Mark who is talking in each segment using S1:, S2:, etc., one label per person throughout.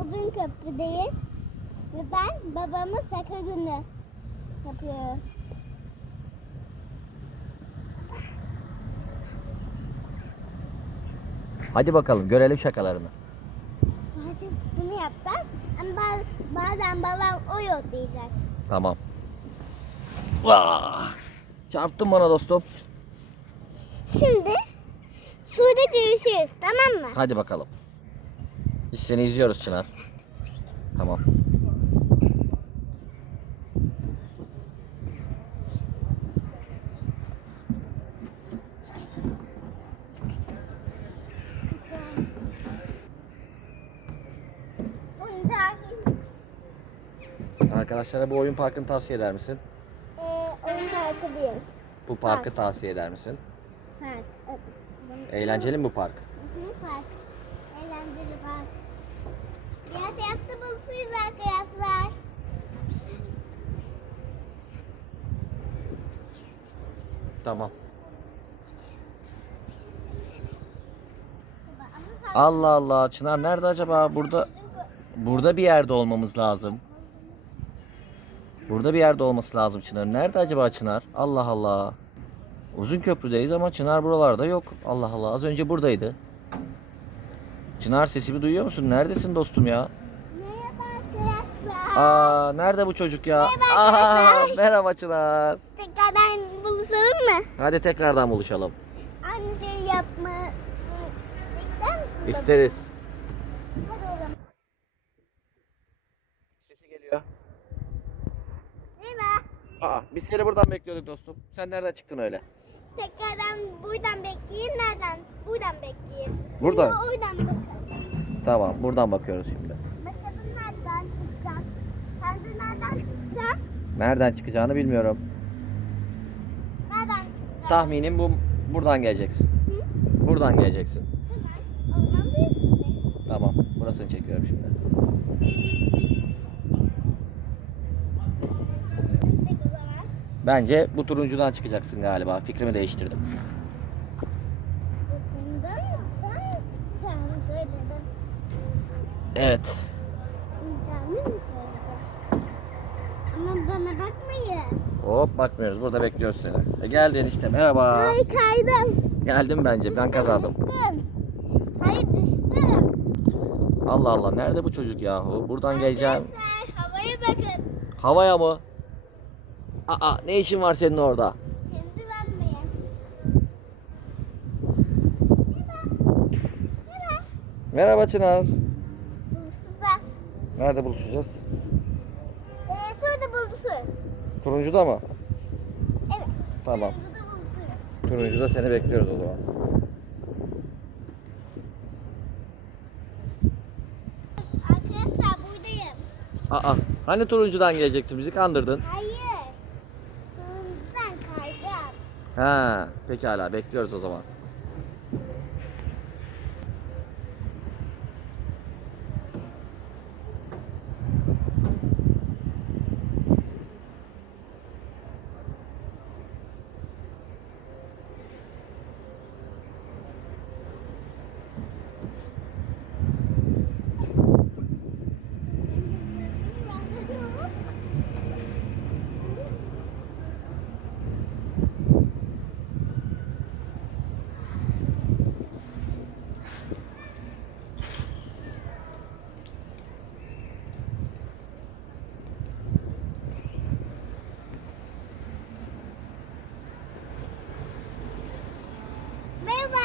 S1: uzun köprüdeyiz. Ve ben babamın şaka günü yapıyorum.
S2: Hadi bakalım görelim şakalarını.
S1: Hadi bunu yapacağız. Ama ba- bazen babam o yok diyecek.
S2: Tamam. Vah! Çarptın bana dostum.
S1: Şimdi suda görüşürüz tamam mı?
S2: Hadi bakalım. Biz seni izliyoruz Çınar. Tamam. Arkadaşlara bu oyun parkını tavsiye eder misin?
S1: e, oyun parkı değil.
S2: Bu parkı
S1: Park.
S2: tavsiye eder misin?
S1: Park. Evet.
S2: Eğlenceli mi bu park?
S1: Hı hı, park. Eğlenceli park. Diğer tarafta buluşuruz arkadaşlar.
S2: Tamam. Allah Allah Çınar nerede acaba? Burada burada bir yerde olmamız lazım. Burada bir yerde olması lazım Çınar. Nerede acaba Çınar? Allah Allah. Uzun köprüdeyiz ama Çınar buralarda yok. Allah Allah. Az önce buradaydı. Çınar sesimi duyuyor musun? Neredesin dostum ya?
S1: Merhaba.
S2: Aa nerede bu çocuk ya?
S1: Merhaba
S2: Aa,
S1: arkadaşlar.
S2: merhaba Çınar.
S1: Tekrardan buluşalım mı?
S2: Hadi tekrardan buluşalım.
S1: Aynı şeyi yapma ister misin?
S2: İsteriz.
S1: Hadi o zaman.
S2: Sesi geliyor.
S1: Merhaba.
S2: Aa biz seni buradan bekliyorduk dostum. Sen nereden çıktın öyle?
S1: Tekrardan buradan bekleyeyim. Nereden? Buradan bekleyeyim.
S2: Buradan?
S1: Şimdi oradan.
S2: Tamam buradan bakıyoruz şimdi.
S1: Bakalım nereden çıkacak? Sence nereden çıkacak?
S2: Nereden çıkacağını bilmiyorum.
S1: Nereden çıkacak?
S2: Tahminim bu buradan geleceksin.
S1: Hı?
S2: Buradan geleceksin.
S1: Hemen. O zaman birisi.
S2: Tamam. Burasını çekiyorum şimdi. Bence bu turuncudan çıkacaksın galiba. Fikrimi değiştirdim. Evet.
S1: Ama bana bakmayın.
S2: Hop bakmıyoruz. Burada bekliyoruz seni. E, geldin işte. Merhaba.
S1: Ay kaydım.
S2: Geldim bence. Ben kazandım.
S1: Düştüm. Hayır düştüm.
S2: Allah Allah. Nerede bu çocuk yahu? Buradan geleceğim.
S1: Arkadaşlar havaya bakın.
S2: Havaya mı? Aa ne işin var senin orada?
S1: Şimdi bakmayın.
S2: Merhaba Çınar. Nerede buluşacağız?
S1: Ee, şurada buluşuruz.
S2: Turuncuda mı?
S1: Evet.
S2: Tamam.
S1: Şurada buluşuruz.
S2: Turuncuda seni bekliyoruz o zaman.
S1: Arkadaşlar buradayım.
S2: Aa hani turuncudan geleceksin? Bizi kandırdın.
S1: Hayır. Turuncudan kaydım.
S2: Ha, pekala bekliyoruz o zaman.
S1: Merhaba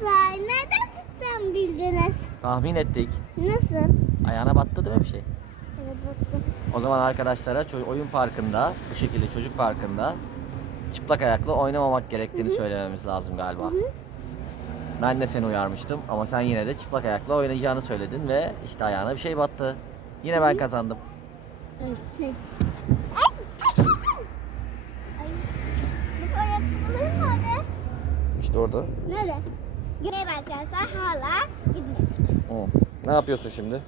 S1: arkadaşlar. Nereden çıkacağım bildiniz?
S2: Tahmin ettik.
S1: Nasıl?
S2: Ayağına battı değil mi bir şey?
S1: Evet baktım.
S2: O zaman arkadaşlara oyun parkında, bu şekilde çocuk parkında çıplak ayakla oynamamak gerektiğini söylememiz lazım galiba. Ben de seni uyarmıştım ama sen yine de çıplak ayakla oynayacağını söyledin ve işte ayağına bir şey battı. Yine ben kazandım.
S1: Ses. Ay! Bu nerede?
S2: İşte orada.
S1: Nerede? Merhaba arkadaşlar hala gitmedik.
S2: Hı. Ne yapıyorsun şimdi?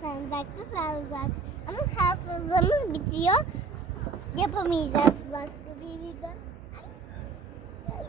S1: Sancakta sarılacağız. Ama hafızamız bitiyor. Yapamayacağız başka bir video. Ay. Ay.